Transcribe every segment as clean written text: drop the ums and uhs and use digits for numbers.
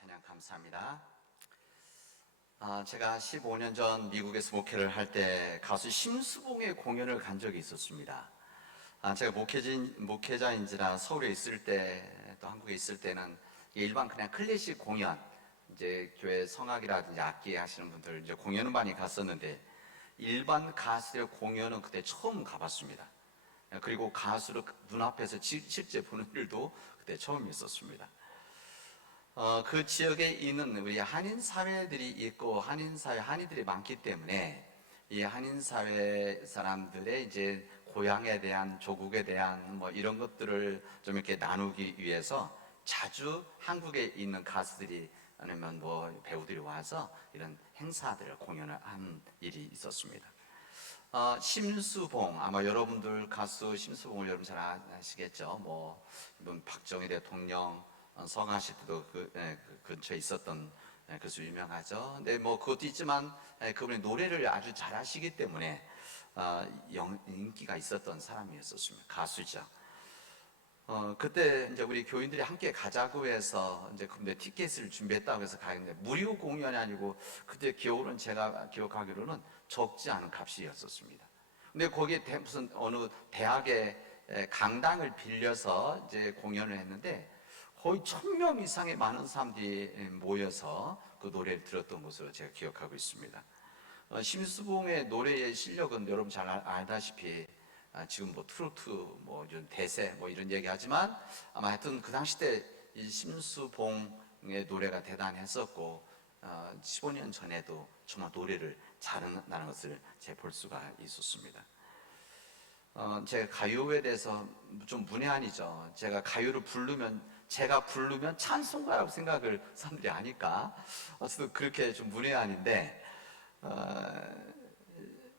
찬양 감사합니다. 제가 15년 전 미국에서 목회를 할 때 가수 심수봉의 공연을 간 적이 있었습니다. 제가 목회자인지라 서울에 있을 때, 또 한국에 있을 때는 일반 그냥 클래식 공연, 이제 교회 성악이라든지 악기 하시는 분들 이제 공연은 많이 갔었는데, 일반 가수의 공연은 그때 처음 가봤습니다. 그리고 가수를 눈앞에서 실제 보는 일도 그때 처음 있었습니다. 그 지역에 있는 우리 한인 사회들이 있고 한인들이 많기 때문에 이 한인 사회 사람들의 이제 고향에 대한, 조국에 대한 뭐 이런 것들을 좀 이렇게 나누기 위해서 자주 한국에 있는 가수들이 아니면 뭐 배우들이 와서 이런 행사들을 공연을 한 일이 있었습니다. 심수봉, 아마 여러분들 가수 심수봉을 여러분 잘 아시겠죠? 뭐 이번 박정희 대통령 성하실 때도 그 근처에 있었던 그것이 유명하죠. 근데 뭐 그것도 있지만 그분이 노래를 아주 잘하시기 때문에 인기가 있었던 사람이었었습니다. 가수죠. 그때 이제 우리 교인들이 함께 가자고 해서 이제 근데 티켓을 준비했다고 해서 가는데 무료 공연이 아니고 그때 기억으로는 제가 기억하기로는 적지 않은 값이었었습니다. 근데 거기에 무슨 어느 대학의 강당을 빌려서 이제 공연을 했는데 거의 1000명 이상의 많은 사람들이 모여서 그 노래를 들었던 것으로 제가 기억하고 있습니다. 심수봉의 노래의 실력은 여러분 잘 알다시피 지금 뭐 트로트 뭐 이런 대세 뭐 이런 얘기하지만 아마 하여튼 그 당시 때 이 심수봉의 노래가 대단했었고 15년 전에도 정말 노래를 잘한다는 것을 제가 볼 수가 있었습니다. 제가 가요에 대해서 좀 문외한이죠. 제가 부르면 찬송가라고 생각을 사람들이 하니까 어쨌든 그렇게 좀 문외한인데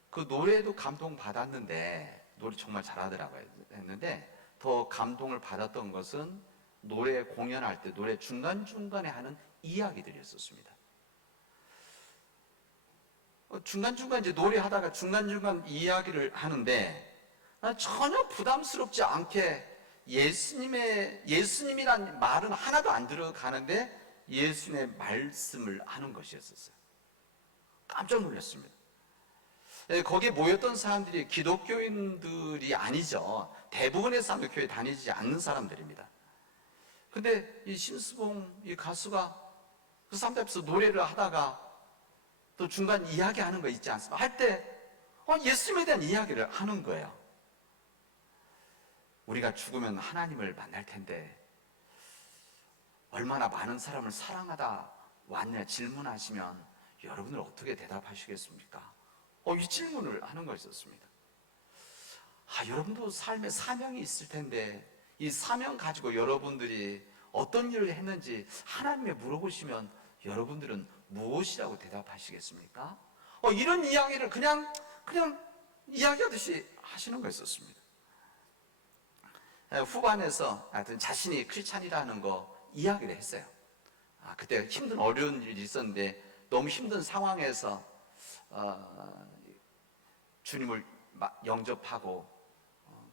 그 노래도 감동 받았는데 노래 정말 잘하더라고요. 했는데 더 감동을 받았던 것은 노래 공연할 때 노래 중간중간에 하는 이야기들이었습니다. 중간중간 이제 노래하다가 중간중간 이야기를 하는데 전혀 부담스럽지 않게 예수님이란 말은 하나도 안 들어가는데 예수님의 말씀을 하는 것이었어요. 깜짝 놀랐습니다. 거기에 모였던 사람들이 기독교인들이 아니죠. 대부분의 사람들 교회 다니지 않는 사람들입니다. 근데 이 심수봉 이 가수가 그 사람들 앞에서 노래를 하다가 또 중간 이야기하는 거 있지 않습니까? 할 때 예수님에 대한 이야기를 하는 거예요. 우리가 죽으면 하나님을 만날 텐데 얼마나 많은 사람을 사랑하다 왔냐 질문하시면 여러분들 어떻게 대답하시겠습니까? 이 질문을 하는 것이었습니다. 여러분도 삶에 사명이 있을 텐데 이 사명 가지고 여러분들이 어떤 일을 했는지 하나님께 물어보시면 여러분들은 무엇이라고 대답하시겠습니까? 이런 이야기를 그냥 이야기하듯이 하시는 것이었습니다. 후반에서 하여튼 자신이 크리스찬이라는 거 이야기를 했어요. 그때 힘든 어려운 일이 있었는데 너무 힘든 상황에서 주님을 영접하고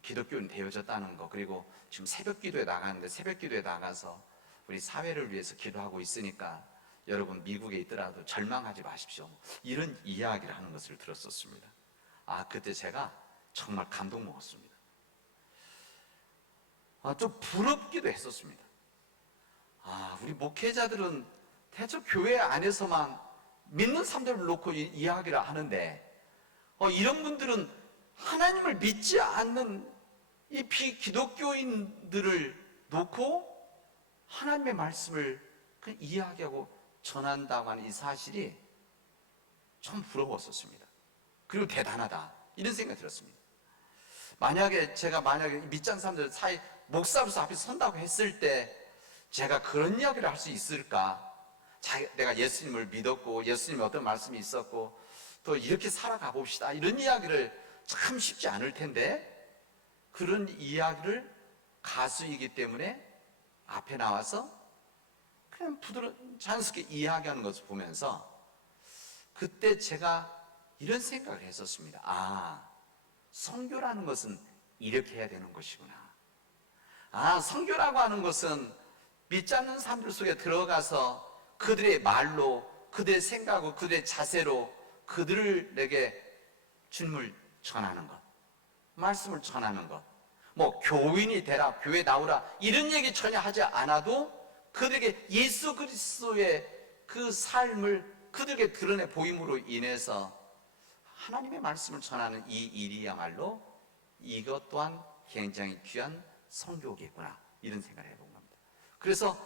기독교인 되어졌다는 거, 그리고 지금 새벽 기도에 나가는데 새벽 기도에 나가서 우리 사회를 위해서 기도하고 있으니까 여러분 미국에 있더라도 절망하지 마십시오. 이런 이야기를 하는 것을 들었었습니다. 그때 제가 정말 감동 먹었습니다. 좀 부럽기도 했었습니다. 우리 목회자들은 대체 교회 안에서만 믿는 사람들을 놓고 이야기를 하는데 이런 분들은 하나님을 믿지 않는 이 비기독교인들을 놓고 하나님의 말씀을 그냥 이야기하고 전한다고 하는 이 사실이 참 부러웠었습니다. 그리고 대단하다 이런 생각이 들었습니다. 제가 만약에 믿지 않는 사람들 사이 목사로서 앞에 선다고 했을 때 제가 그런 이야기를 할 수 있을까? 내가 예수님을 믿었고 예수님의 어떤 말씀이 있었고 또 이렇게 살아가 봅시다 이런 이야기를 참 쉽지 않을 텐데 그런 이야기를 가수이기 때문에 앞에 나와서 그냥 자연스럽게 이야기하는 것을 보면서 그때 제가 이런 생각을 했었습니다. 선교라는 것은 이렇게 해야 되는 것이구나. 선교라고 하는 것은 믿지 않는 사람들 속에 들어가서 그들의 말로, 그들의 생각으로, 그들의 자세로 그들에게 주님을 전하는 것, 말씀을 전하는 것, 뭐 교인이 되라, 교회 나오라 이런 얘기 전혀 하지 않아도 그들에게 예수 그리스도의 그 삶을 그들에게 드러내 보임으로 인해서 하나님의 말씀을 전하는 이 일이야말로 이것 또한 굉장히 귀한 선교겠구나, 이런 생각을 해본 겁니다. 그래서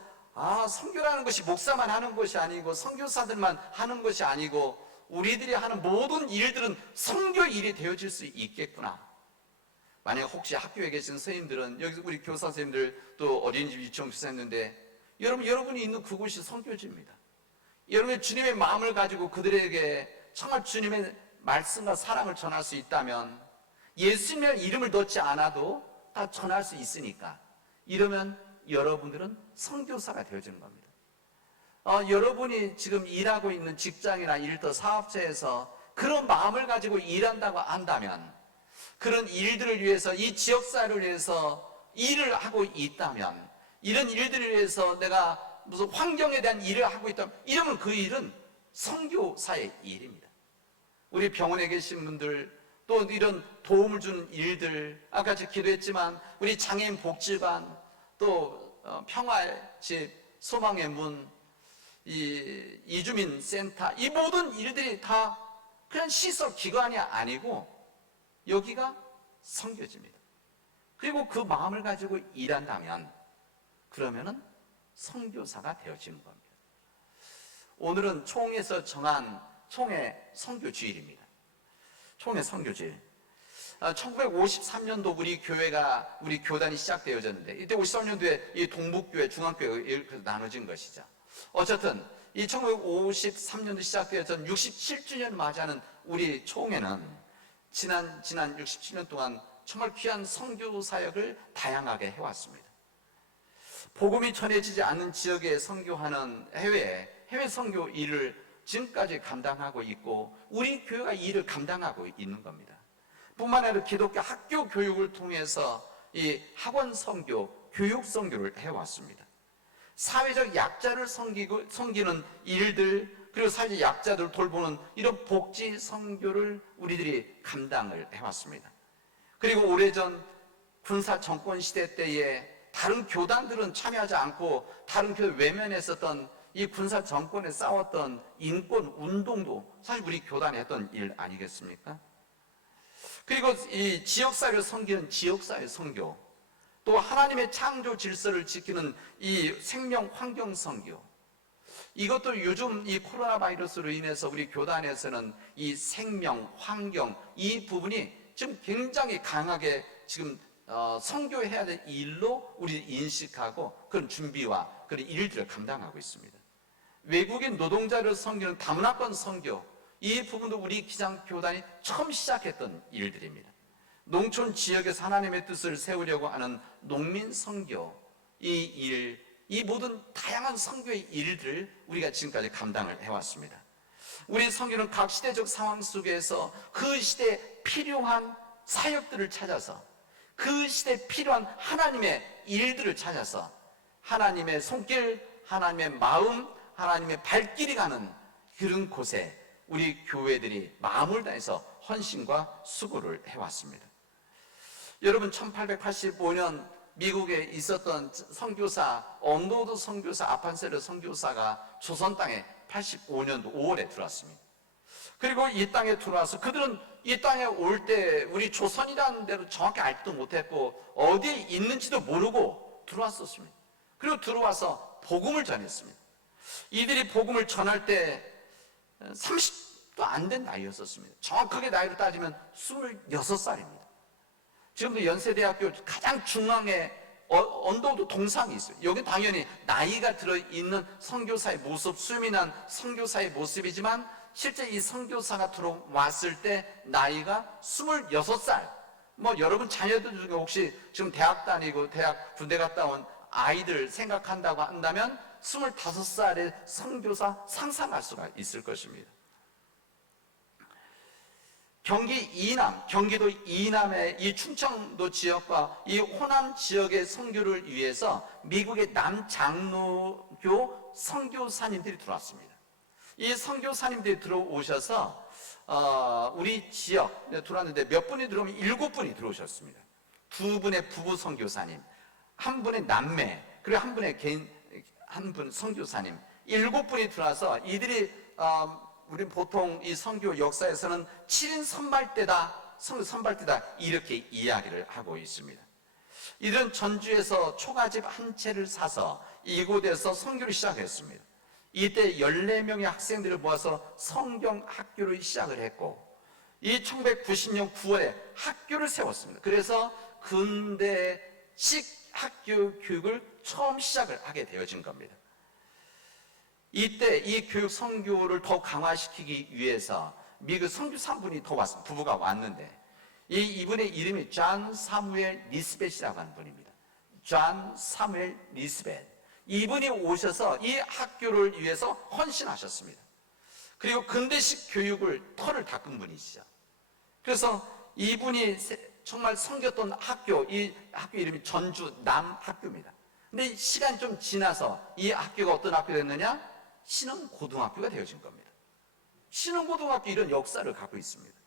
선교라는 것이 목사만 하는 것이 아니고 선교사들만 하는 것이 아니고 우리들이 하는 모든 일들은 선교 일이 되어질 수 있겠구나. 만약 혹시 학교에 계신 선생님들은, 여기 우리 교사 선생님들 또 어린이집 유치원 교사였는데 여러분이 있는 그곳이 선교지입니다. 여러분이 주님의 마음을 가지고 그들에게 정말 주님의 말씀과 사랑을 전할 수 있다면 예수님의 이름을 넣지 않아도 다 전할 수 있으니까, 이러면 여러분들은 선교사가 되어지는 겁니다. 여러분이 지금 일하고 있는 직장이나 일터 사업체에서 그런 마음을 가지고 일한다고 한다면, 그런 일들을 위해서, 이 지역사회를 위해서 일을 하고 있다면, 이런 일들을 위해서 내가 무슨 환경에 대한 일을 하고 있다면, 이러면 그 일은 선교사의 일입니다. 우리 병원에 계신 분들, 또 이런 도움을 주는 일들, 아까 제가 기도했지만 우리 장애인 복지관, 또 평화의 집, 소망의 문, 이 이주민 센터, 이 모든 일들이 다 그냥 시설 기관이 아니고 여기가 선교지입니다. 그리고 그 마음을 가지고 일한다면 그러면은 선교사가 되어지는 겁니다. 오늘은 총에서 정한 총회 선교주일입니다. 총회 선교주일. 1953년도 우리 교단이 시작되어졌는데, 이때 53년도에 이 동북교회, 중앙교회가 나눠진 것이죠. 어쨌든 이 1953년도 시작되어진 67주년 맞이하는 우리 총회는 지난 67년 동안 정말 귀한 선교 사역을 다양하게 해왔습니다. 복음이 전해지지 않는 지역에 선교하는 해외 선교 일을 지금까지 감당하고 있고, 우리 교회가 이 일을 감당하고 있는 겁니다. 뿐만 아니라 기독교 학교 교육을 통해서 이 학원 선교, 교육 선교를 해왔습니다. 사회적 약자를 섬기는 일들, 그리고 사회적 약자들을 돌보는 이런 복지 선교를 우리들이 감당을 해왔습니다. 그리고 오래전 군사 정권 시대 때에 다른 교단들은 참여하지 않고 다른 교회 외면에 있었던 이 군사 정권에 싸웠던 인권 운동도 사실 우리 교단이 했던 일 아니겠습니까? 그리고 이 지역사회를 섬기는 지역사회 선교, 또 하나님의 창조 질서를 지키는 이 생명 환경 선교, 이것도 요즘 이 코로나 바이러스로 인해서 우리 교단에서는 이 생명 환경, 이 부분이 지금 굉장히 강하게 지금 선교해야 될 일로 우리 인식하고 그런 준비와 그런 일들을 감당하고 있습니다. 외국인 노동자를 섬기는 다문화권 선교, 이 부분도 우리 기장교단이 처음 시작했던 일들입니다. 농촌 지역에서 하나님의 뜻을 세우려고 하는 농민 선교, 이 모든 다양한 선교의 일들을 우리가 지금까지 감당을 해왔습니다. 우리 선교는 각 시대적 상황 속에서 그 시대에 필요한 사역들을 찾아서, 그 시대에 필요한 하나님의 일들을 찾아서 하나님의 손길, 하나님의 마음, 하나님의 발길이 가는 그런 곳에 우리 교회들이 마음을 다해서 헌신과 수고를 해왔습니다. 여러분, 1885년 미국에 있었던 선교사, 언노드 선교사, 아판세르 선교사가 조선 땅에 85년도 5월에 들어왔습니다. 그리고 이 땅에 들어와서 그들은 이 땅에 올 때 우리 조선이라는 데로 정확히 알지도 못했고 어디에 있는지도 모르고 들어왔었습니다. 그리고 들어와서 복음을 전했습니다. 이들이 복음을 전할 때 30도 안 된 나이였었습니다. 정확하게 나이로 따지면 26살입니다. 지금도 연세대학교 가장 중앙에 언더우드 동상이 있어요. 여기 당연히 나이가 들어있는 선교사의 모습, 수염이난 선교사의 모습이지만 실제 이 선교사가 들어왔을 때 나이가 26살. 뭐 여러분 자녀들 중에 혹시 지금 대학 다니고 대학 군대 갔다 온 아이들 생각한다고 한다면 25살의 선교사 상상할 수가 있을 것입니다. 경기도 이남의 이 충청도 지역과 이 호남 지역의 선교를 위해서 미국의 남장로교 선교사님들이 들어왔습니다. 이 선교사님들이 들어오셔서 우리 지역 들어왔는데 몇 분이 들어오면 7분이 들어오셨습니다. 2분의 부부 선교사님, 1분의 남매, 그리고 1분의 개인, 1분 선교사님, 7분이 들어와서 이들이 우리 보통 이 선교 역사에서는 7인 선발대다, 선교 선발대다 이렇게 이야기를 하고 있습니다. 이들은 전주에서 초가집 한 채를 사서 이곳에서 선교를 시작했습니다. 이때 14명의 학생들을 모아서 성경 학교를 시작을 했고, 이 1990년 9월에 학교를 세웠습니다. 그래서 근대식 학교 교육을 처음 시작을 하게 되어진 겁니다. 이때 이 교육 선교를 더 강화시키기 위해서 미국 선교사분이 부부가 왔는데, 이분의 이름이 존 사무엘 리스벳이라고 하는 분입니다. 존 사무엘 리스벳. 이분이 오셔서 이 학교를 위해서 헌신하셨습니다. 그리고 근대식 교육을 털을 닦은 분이시죠. 그래서 이분이 정말 섬겼던 학교, 이 학교 이름이 전주 남학교입니다. 근데 시간이 좀 지나서 이 학교가 어떤 학교가 됐느냐? 신흥고등학교가 되어진 겁니다. 신흥고등학교 이런 역사를 갖고 있습니다.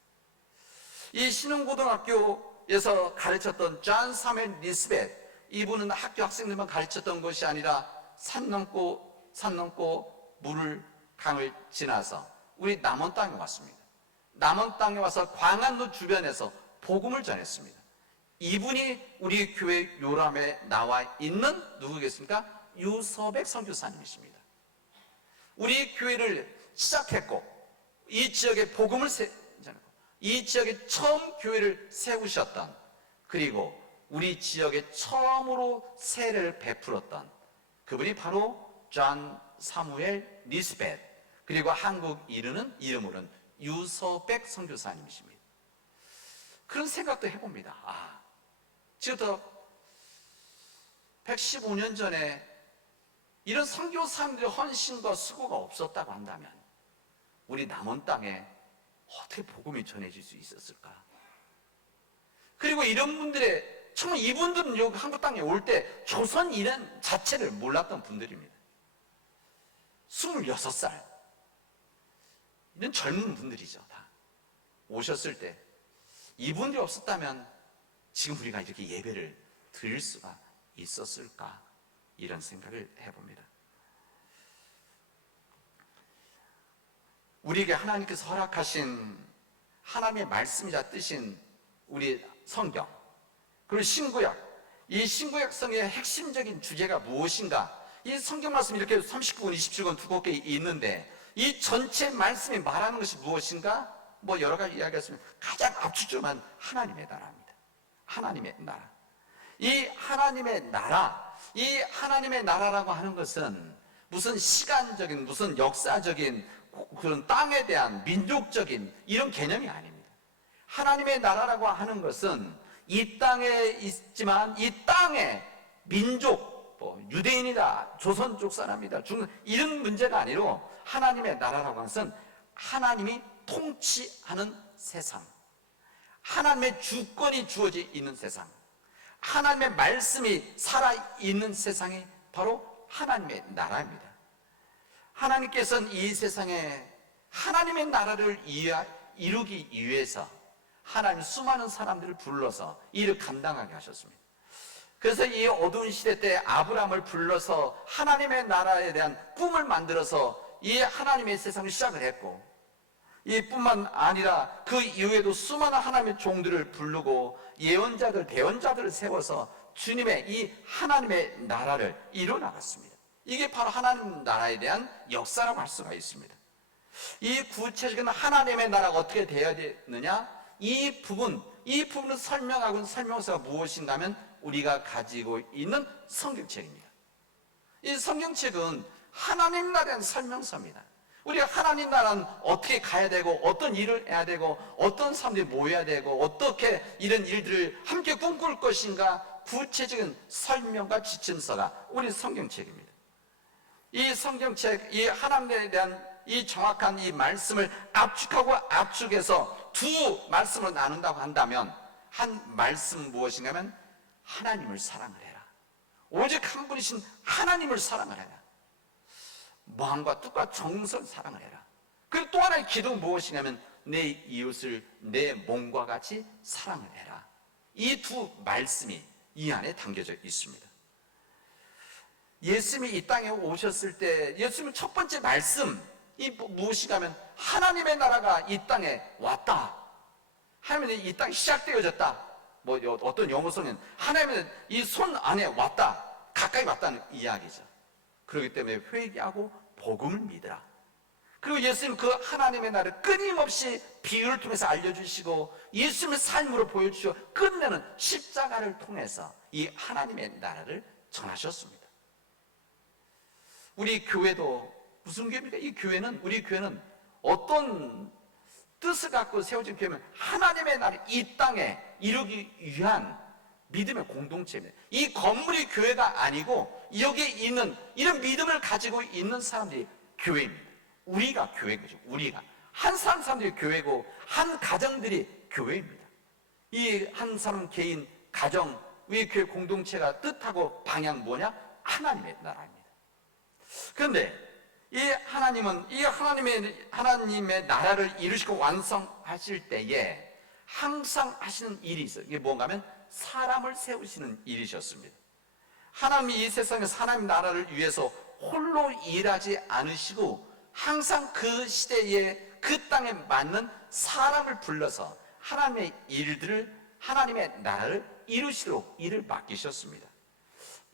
이 신흥고등학교에서 가르쳤던 존 사무엘 리스벳, 이분은 학교 학생들만 가르쳤던 것이 아니라 산 넘고 강을 지나서 우리 남원 땅에 왔습니다. 남원 땅에 와서 광안도 주변에서 복음을 전했습니다. 이분이 우리 교회 요람에 나와 있는 누구겠습니까? 유서백 선교사님이십니다. 우리 교회를 시작했고, 이 지역에 복음을 이 지역에 처음 교회를 세우셨던, 그리고 우리 지역에 처음으로 세례를 베풀었던 그분이 바로 존 사무엘 리스벳, 그리고 한국 이름으로는 유서백 선교사님이십니다. 그런 생각도 해봅니다. 지금부터 115년 전에 이런 선교사님들의 헌신과 수고가 없었다고 한다면 우리 남원 땅에 어떻게 복음이 전해질 수 있었을까? 그리고 이런 분들의, 정말 이분들은 여기 한국 땅에 올 때 조선 이란 자체를 몰랐던 분들입니다. 26살 이런 젊은 분들이죠. 다 오셨을 때 이분들이 없었다면 지금 우리가 이렇게 예배를 드릴 수가 있었을까? 이런 생각을 해봅니다. 우리에게 하나님께서 허락하신 하나님의 말씀이자 뜻인 우리 성경, 그리고 신구약, 이 신구약성의 핵심적인 주제가 무엇인가? 이 성경 말씀이 이렇게 39권, 27권 두껍게 있는데 이 전체 말씀이 말하는 것이 무엇인가? 여러 가지 이야기가 있으면 가장 압축적으로만 하나님의 나라입니다. 하나님의 나라. 이 하나님의 나라, 이 하나님의 나라라고 하는 것은 무슨 시간적인, 무슨 역사적인 그런 땅에 대한 민족적인 이런 개념이 아닙니다. 하나님의 나라라고 하는 것은 이 땅에 있지만 이 땅의 민족, 유대인이다, 조선족 사람이다, 이런 문제가 아니라 하나님의 나라라고 하는 것은 하나님이 통치하는 세상, 하나님의 주권이 주어져 있는 세상, 하나님의 말씀이 살아있는 세상이 바로 하나님의 나라입니다. 하나님께서는 이 세상에 하나님의 나라를 이루기 위해서 하나님 수많은 사람들을 불러서 이를 감당하게 하셨습니다. 그래서 이 어두운 시대 때 아브라함을 불러서 하나님의 나라에 대한 꿈을 만들어서 이 하나님의 세상을 시작을 했고, 이뿐만 아니라 그 이후에도 수많은 하나님의 종들을 부르고 예언자들, 대언자들을 세워서 주님의 이 하나님의 나라를 이루어 나갔습니다. 이게 바로 하나님 나라에 대한 역사라고 할 수가 있습니다. 이 구체적인 하나님의 나라가 어떻게 되어야 되느냐? 이 부분을 설명하고는 설명서가 무엇인가 하면 우리가 가지고 있는 성경책입니다. 이 성경책은 하나님 나라에 대한 설명서입니다. 우리가 하나님 나라는 어떻게 가야 되고, 어떤 일을 해야 되고, 어떤 사람들이 모여야 되고, 어떻게 이런 일들을 함께 꿈꿀 것인가, 구체적인 설명과 지침서가 우리 성경책입니다. 이 성경책, 이 하나님에 대한 이 정확한 이 말씀을 압축하고 압축해서 두 말씀으로 나눈다고 한다면, 한 말씀은 무엇인가 하면 하나님을 사랑을 해라. 오직 한 분이신 하나님을 사랑을 해라. 마음과 뜻과 정성을 사랑을 해라. 그리고 또 하나의 기도는 무엇이냐면 내 이웃을 내 몸과 같이 사랑을 해라. 이 두 말씀이 이 안에 담겨져 있습니다. 예수님이 이 땅에 오셨을 때 예수님의 첫 번째 말씀이 무엇이냐면 하나님의 나라가 이 땅에 왔다. 하나님의 이 땅이 시작되어졌다. 뭐 어떤 영어서는 하나님의 이 손 안에 왔다. 가까이 왔다는 이야기죠. 그렇기 때문에 회개하고 복음을 믿으라. 그리고 예수님 그 하나님의 나라를 끊임없이 비유를 통해서 알려주시고 예수님의 삶으로 보여주시고 끝내는 십자가를 통해서 이 하나님의 나라를 전하셨습니다. 우리 교회도 무슨 교회입니까? 우리 교회는 어떤 뜻을 갖고 세워진 교회면 하나님의 나라를 이 땅에 이루기 위한 믿음의 공동체입니다. 이 건물이 교회가 아니고 여기에 있는 이런 믿음을 가지고 있는 사람들이 교회입니다. 우리가 교회죠. 우리가 한 사람들이 교회고 한 가정들이 교회입니다. 이 한 사람 개인 가정 우리 교회 공동체가 뜻하고 방향 뭐냐? 하나님의 나라입니다. 그런데 이 하나님의 나라를 이루시고 완성하실 때에 항상 하시는 일이 있어요. 이게 뭔가 하면 사람을 세우시는 일이셨습니다. 하나님이 이 세상에서 하나님 나라를 위해서 홀로 일하지 않으시고 항상 그 시대에 그 땅에 맞는 사람을 불러서 하나님의 일들을 하나님의 나라를 이루시도록 일을 맡기셨습니다.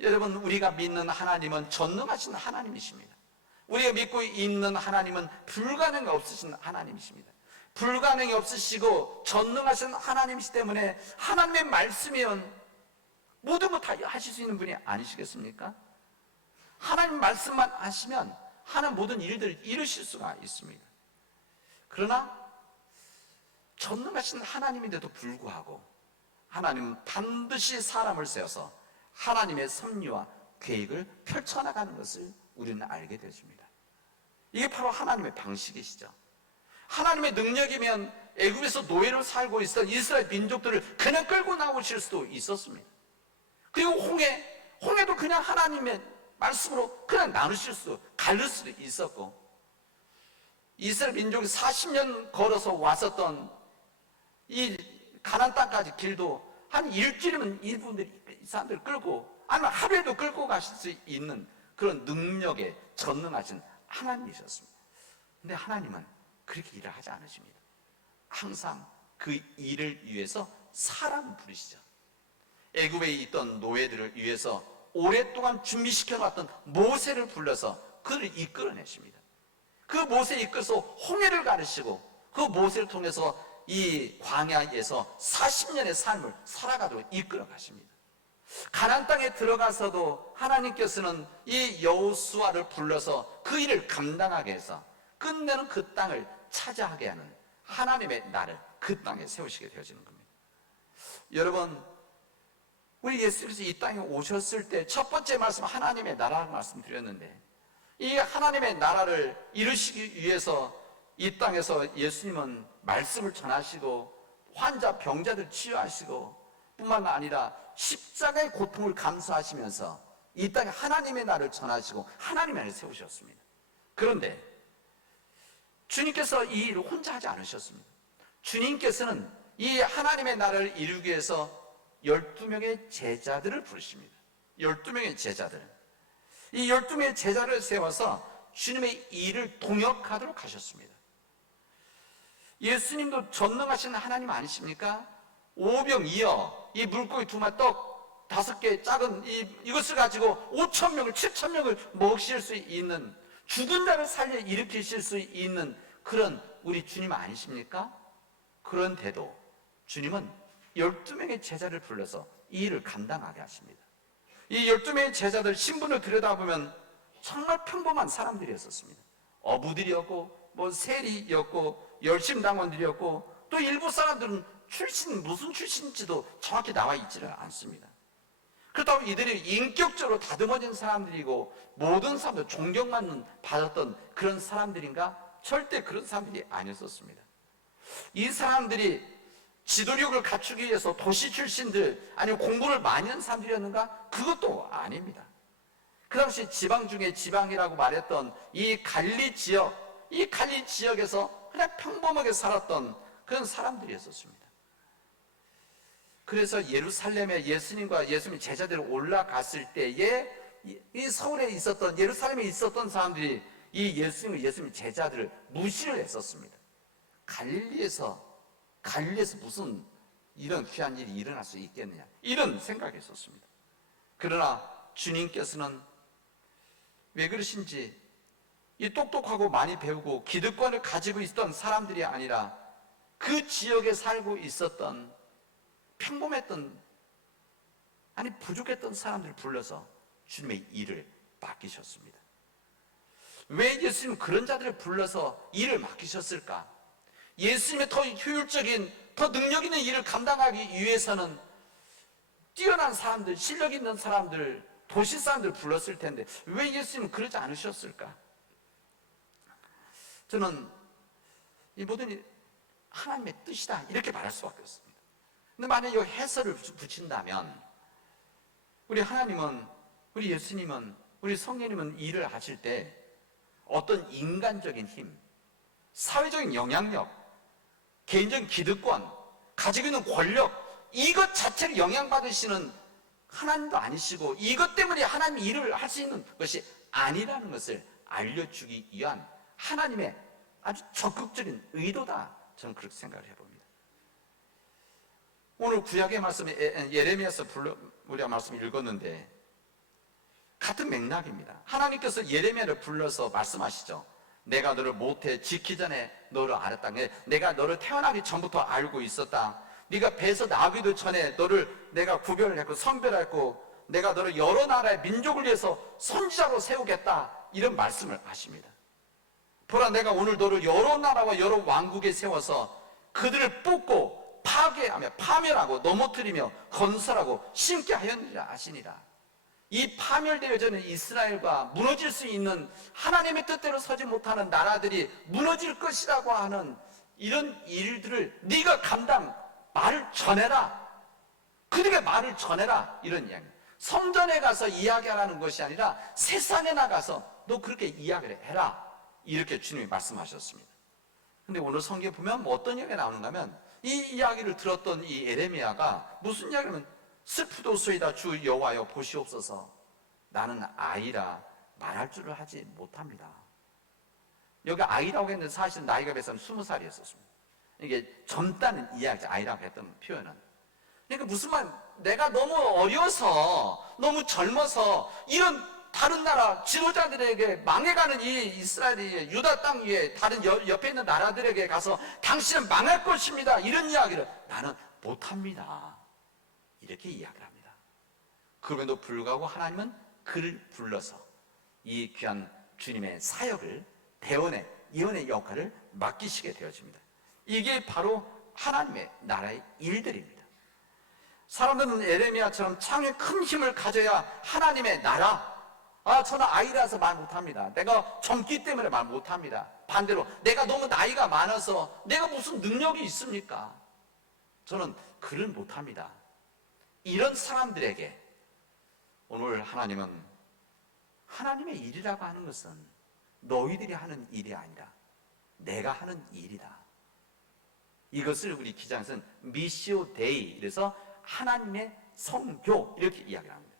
여러분, 우리가 믿는 하나님은 전능하신 하나님이십니다. 우리가 믿고 있는 하나님은 불가능이 없으신 하나님이십니다. 불가능이 없으시고 전능하신 하나님이시기 때문에 하나님의 말씀이면 모든 것 다 하실 수 있는 분이 아니시겠습니까? 하나님 말씀만 하시면 하는 모든 일들을 이루실 수가 있습니다. 그러나 전능하신 하나님인데도 불구하고 하나님은 반드시 사람을 세워서 하나님의 섭리와 계획을 펼쳐나가는 것을 우리는 알게 되어집니다. 이게 바로 하나님의 방식이시죠. 하나님의 능력이면 애굽에서 노예로 살고 있었던 이스라엘 민족들을 그냥 끌고 나오실 수도 있었습니다. 그리고 홍해도 그냥 하나님의 말씀으로 그냥 나누실 수도, 가를 수도 있었고, 이스라엘 민족이 40년 걸어서 왔었던 이 가나안 땅까지 길도 한 일주일이면 이분들이 이 사람들을 끌고, 아니면 하루에도 끌고 가실 수 있는 그런 능력에 전능하신 하나님이셨습니다. 근데 하나님은 그렇게 일을 하지 않으십니다. 항상 그 일을 위해서 사람을 부르시죠. 애굽에 있던 노예들을 위해서 오랫동안 준비시켜놨던 모세를 불러서 그를 이끌어내십니다. 그 모세를 이끌어서 홍해를 가르치고 그 모세를 통해서 이 광야에서 40년의 삶을 살아가도록 이끌어 가십니다. 가나안 땅에 들어가서도 하나님께서는 이 여호수아를 불러서 그 일을 감당하게 해서 끝내는 그 땅을 차지하게 하는 하나님의 나를 그 땅에 세우시게 되어지는 겁니다. 여러분, 우리 예수님께서 이 땅에 오셨을 때 첫 번째 말씀 하나님의 나라라는 말씀 드렸는데, 이 하나님의 나라를 이루시기 위해서 이 땅에서 예수님은 말씀을 전하시고 환자 병자들 치유하시고 뿐만 아니라 십자가의 고통을 감수하시면서 이 땅에 하나님의 나라를 전하시고 하나님의 나라를 세우셨습니다. 그런데 주님께서 이 일을 혼자 하지 않으셨습니다. 주님께서는 이 하나님의 나라를 이루기 위해서 12명의 제자들을 부르십니다. 12명의 제자들. 이 12명의 제자를 세워서 주님의 일을 동역하도록 하셨습니다. 예수님도 전능하신 하나님 아니십니까? 오병이어, 이 물고기 2마리 떡 5개 작은 이것을 가지고 5,000명을 7,000명을 먹이실 수 있는, 죽은 자를 살려 일으키실 수 있는 그런 우리 주님 아니십니까? 그런데도 주님은 12명의 제자를 불러서 이 일을 감당하게 하십니다. 이 12명의 제자들 신분을 들여다보면 정말 평범한 사람들이었습니다. 어부들이었고 세리였고 열심당원들이었고, 또 일부 사람들은 무슨 출신인지도 정확히 나와 있지는 않습니다. 그렇다고 이들이 인격적으로 다듬어진 사람들이고 모든 사람들 받았던 그런 사람들인가? 절대 그런 사람들이 아니었습니다. 이 사람들이 지도력을 갖추기 위해서 도시 출신들, 아니면 공부를 많이 한 사람들이었는가? 그것도 아닙니다. 그 당시 지방 중에 지방이라고 말했던 이 갈릴리 지역, 이 갈릴리 지역에서 그냥 평범하게 살았던 그런 사람들이었습니다. 그래서 예루살렘에 예수님과 예수님 제자들이 올라갔을 때에 이 서울에 있었던, 예루살렘에 있었던 사람들이 이 예수님 제자들을 무시를 했었습니다. 갈릴리에서 무슨 이런 귀한 일이 일어날 수 있겠느냐, 이런 생각이 있었습니다. 그러나 주님께서는 왜 그러신지, 이 똑똑하고 많이 배우고 기득권을 가지고 있던 사람들이 아니라 그 지역에 살고 있었던 평범했던, 아니 부족했던 사람들을 불러서 주님의 일을 맡기셨습니다. 왜 예수님은 그런 자들을 불러서 일을 맡기셨을까? 예수님의 더 효율적인, 더 능력 있는 일을 감당하기 위해서는 뛰어난 사람들, 실력 있는 사람들, 도시 사람들을 불렀을 텐데 왜 예수님은 그러지 않으셨을까? 저는 이 모든 일 하나님의 뜻이다, 이렇게 말할 수밖에 없습니다. 근데 만약에 이 해설을 붙인다면, 우리 하나님은, 우리 예수님은, 우리 성령님은 일을 하실 때 어떤 인간적인 힘, 사회적인 영향력, 개인적인 기득권, 가지고 있는 권력, 이것 자체를 영향받으시는 하나님도 아니시고 이것 때문에 하나님이 일을 할 수 있는 것이 아니라는 것을 알려주기 위한 하나님의 아주 적극적인 의도다, 저는 그렇게 생각을 해봅니다. 오늘 구약의 말씀에 예레미야서 우리가 말씀을 읽었는데 같은 맥락입니다. 하나님께서 예레미야를 불러서 말씀하시죠. 내가 너를 모태 지기 전에 너를 알았다. 내가 너를 태어나기 전부터 알고 있었다. 네가 배에서 나오기도 전에 너를 내가 구별을 했고 선별했고 내가 너를 여러 나라의 민족을 위해서 선지자로 세우겠다, 이런 말씀을 하십니다. 보라, 내가 오늘 너를 여러 나라와 여러 왕국에 세워서 그들을 뽑고 파괴하며 파멸하고 넘어뜨리며 건설하고 심게 하였느니라 하시니라. 이 파멸되어지는 이스라엘과 무너질 수 있는, 하나님의 뜻대로 서지 못하는 나라들이 무너질 것이라고 하는 이런 일들을 네가 말을 전해라. 그들에게 말을 전해라, 이런 이야기. 성전에 가서 이야기하라는 것이 아니라 세상에 나가서 너 그렇게 이야기를 해라, 이렇게 주님이 말씀하셨습니다. 근데 오늘 성경에 보면 어떤 이야기가 나오는가 하면, 이 이야기를 들었던 이 에레미야가 무슨 이야기냐면, 슬프도소이다 주 여호와여 보시옵소서, 나는 아이라 말할 줄을 하지 못합니다. 여기 아이라고 했는데 사실은 나이가 몇 살, 20살이었습니다. 이게 젊다는 이야기죠, 아이라고 했던 표현은. 그러니까 무슨 말, 내가 너무 어려서, 너무 젊어서 이런 다른 나라 지도자들에게 망해가는 이 이스라엘이 유다 땅 위에 다른 옆에 있는 나라들에게 가서 당신은 망할 것입니다, 이런 이야기를 나는 못합니다, 이렇게 이야기를 합니다. 그럼에도 불구하고 하나님은 그를 불러서 이 귀한 주님의 사역을, 대언의 예언의 역할을 맡기시게 되어집니다. 이게 바로 하나님의 나라의 일들입니다. 사람들은 에레미야처럼 창에 큰 힘을 가져야 하나님의 나라, 저는 아이라서 말 못합니다, 내가 젊기 때문에 말 못합니다, 반대로 내가 너무 나이가 많아서 내가 무슨 능력이 있습니까, 저는 글을 못합니다, 이런 사람들에게 오늘 하나님은, 하나님의 일이라고 하는 것은 너희들이 하는 일이 아니라 내가 하는 일이다, 이것을 우리 기장에서는 미시오 데이, 그래서 하나님의 성교, 이렇게 이야기를 합니다.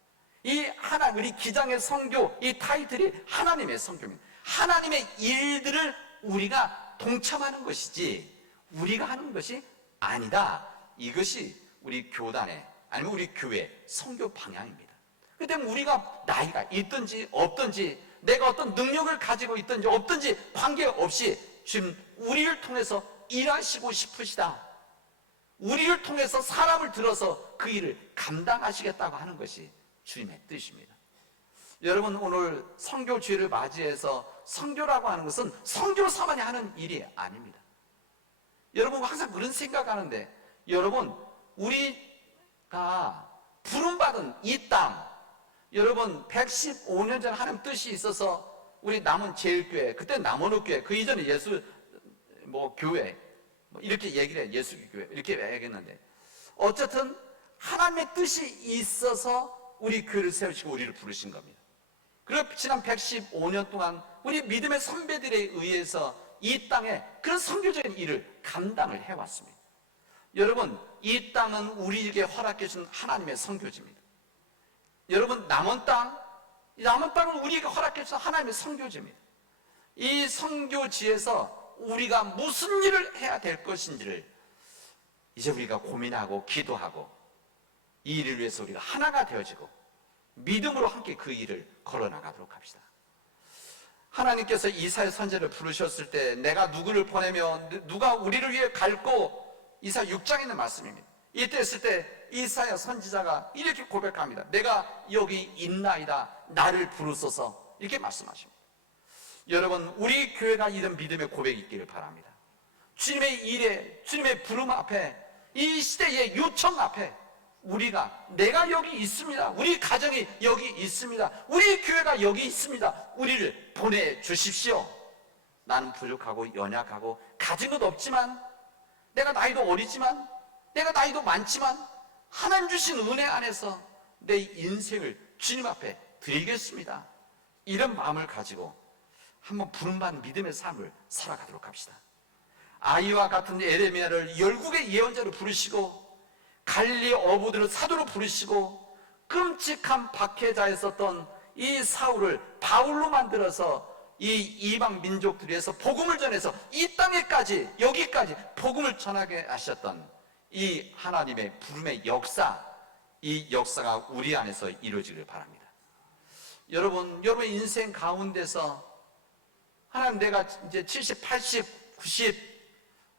우리 기장의 성교, 이 타이틀이 하나님의 성교입니다. 하나님의 일들을 우리가 동참하는 것이지 우리가 하는 것이 아니다, 이것이 우리 교단의, 아니면 우리 교회의 성교 방향입니다. 그 때문에 우리가 나이가 있든지 없든지, 내가 어떤 능력을 가지고 있든지 없든지 관계없이 지금 우리를 통해서 일하시고 싶으시다, 우리를 통해서 사람을 들어서 그 일을 감당하시겠다고 하는 것이 주님의 뜻입니다. 여러분, 오늘 성교주의를 맞이해서 성교라고 하는 것은 성교사만이 하는 일이 아닙니다. 여러분 항상 그런 생각하는데, 여러분 우리가 부름받은 이 땅, 여러분 115년 전 하나님 뜻이 있어서 우리 남은 제일교회, 그때 남원읍교회, 그 이전에 교회 이렇게 얘기를 해요. 예수교회 이렇게 얘기했는데, 어쨌든 하나님의 뜻이 있어서 우리 교회를 세우시고 우리를 부르신 겁니다. 그리고 지난 115년 동안 우리 믿음의 선배들에 의해서 이 땅에 그런 선교적인 일을 감당을 해왔습니다. 여러분, 이 땅은 우리에게 허락해 준 하나님의 선교지입니다. 여러분, 남은 땅은 우리에게 허락해 준 하나님의 선교지입니다. 이 선교지에서 우리가 무슨 일을 해야 될 것인지를 이제 우리가 고민하고 기도하고 이 일을 위해서 우리가 하나가 되어지고 믿음으로 함께 그 일을 걸어나가도록 합시다. 하나님께서 이사야 선지자를 부르셨을 때 내가 누구를 보내며 누가 우리를 위해 갈고, 이사야 6장에 있는 말씀입니다. 이때 했을 때 이사야 선지자가 이렇게 고백합니다. 내가 여기 있나이다, 나를 부르소서, 이렇게 말씀하십니다. 여러분, 우리 교회가 이런 믿음의 고백이 있기를 바랍니다. 주님의 일에, 주님의 부름 앞에, 이 시대의 요청 앞에 우리가 내가 여기 있습니다, 우리 가정이 여기 있습니다, 우리 교회가 여기 있습니다, 우리를 보내주십시오. 나는 부족하고 연약하고 가진 것 없지만, 내가 나이도 어리지만, 내가 나이도 많지만 하나님 주신 은혜 안에서 내 인생을 주님 앞에 드리겠습니다. 이런 마음을 가지고 한번 부름받은 믿음의 삶을 살아가도록 합시다. 아이와 같은 에레미야를 열국의 예언자로 부르시고, 갈릴리 어부들을 사도로 부르시고, 끔찍한 박해자에 썼던 이 사울을 바울로 만들어서 이 이방 민족들을 위해서 복음을 전해서 이 땅에까지, 여기까지 복음을 전하게 하셨던 이 하나님의 부름의 역사, 이 역사가 우리 안에서 이루어지길 바랍니다. 여러분의 인생 가운데서 하나님, 내가 이제 70, 80, 90,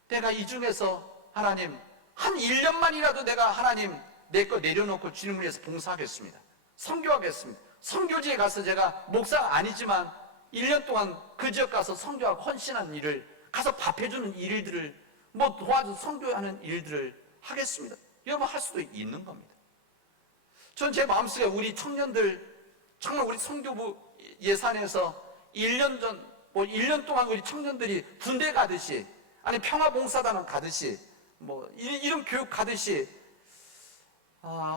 내가 이 중에서 하나님 한 1년만이라도 내가 하나님 내 거 내려놓고 주님을 위해서 봉사하겠습니다, 선교하겠습니다, 선교지에 가서 제가 목사가 아니지만 1년 동안 그 지역 가서 선교하고 헌신하는 일을, 가서 밥 해주는 일들을, 뭐 도와서 선교하는 일들을 하겠습니다. 여러분, 할 수도 있는 겁니다. 전 제 마음속에 우리 청년들, 정말 우리 선교부 예산에서 1년 동안 우리 청년들이 군대 가듯이, 아니 평화봉사단은 가듯이, 뭐 이런 교육 가듯이,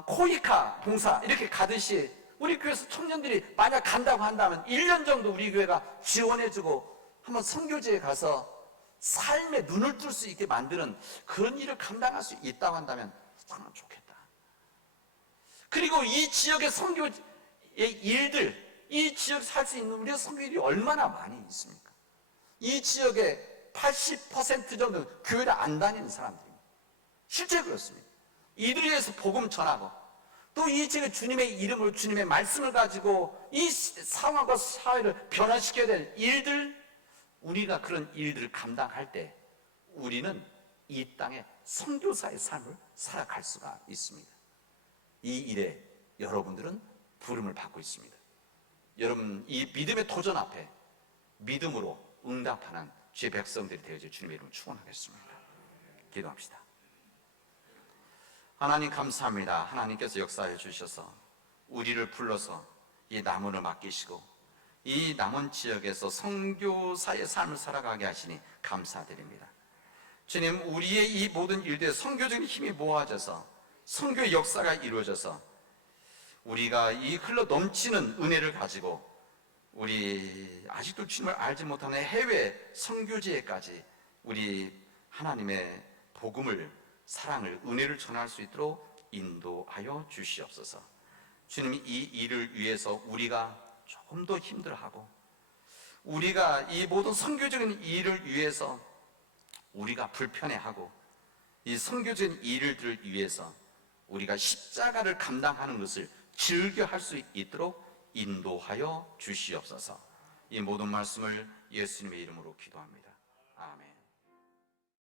코이카 봉사 이렇게 가듯이 우리 교회에서 청년들이 만약 간다고 한다면 1년 정도 우리 교회가 지원해주고 한번 선교지에 가서 삶에 눈을 뜰 수 있게 만드는 그런 일을 감당할 수 있다고 한다면 참 좋겠다. 그리고 이 지역의 선교의 일들, 이 지역 살 수 있는 우리의 선교일이 얼마나 많이 있습니까? 이 지역의 80% 정도는 교회를 안 다니는 사람들입니다. 실제 그렇습니다. 이들에 대해서 복음 전하고, 또 이 지역의 주님의 이름을, 주님의 말씀을 가지고 이 상황과 사회를 변화시켜야 될 일들, 우리가 그런 일들을 감당할 때 우리는 이 땅에 선교사의 삶을 살아갈 수가 있습니다. 이 일에 여러분들은 부름을 받고 있습니다. 여러분, 이 믿음의 도전 앞에 믿음으로 응답하는 주의 백성들이 되어질 주님의 이름을 축원하겠습니다. 기도합시다. 하나님 감사합니다. 하나님께서 역사해 주셔서 우리를 불러서 이 남원을 맡기시고 이 남원 지역에서 선교사의 삶을 살아가게 하시니 감사드립니다. 주님, 우리의 이 모든 일들에 선교적인 힘이 모아져서 선교의 역사가 이루어져서 우리가 이 흘러 넘치는 은혜를 가지고 우리 아직도 주님을 알지 못하는 해외 선교지에까지 우리 하나님의 복음을, 사랑을, 은혜를 전할 수 있도록 인도하여 주시옵소서. 주님, 이 일을 위해서 우리가 조금 더 힘들어하고, 우리가 이 모든 선교적인 일을 위해서 우리가 불편해하고, 이 선교적인 일들을 위해서 우리가 십자가를 감당하는 것을 즐겨 할 수 있도록 인도하여 주시옵소서. 이 모든 말씀을 예수님의 이름으로 기도합니다. 아멘.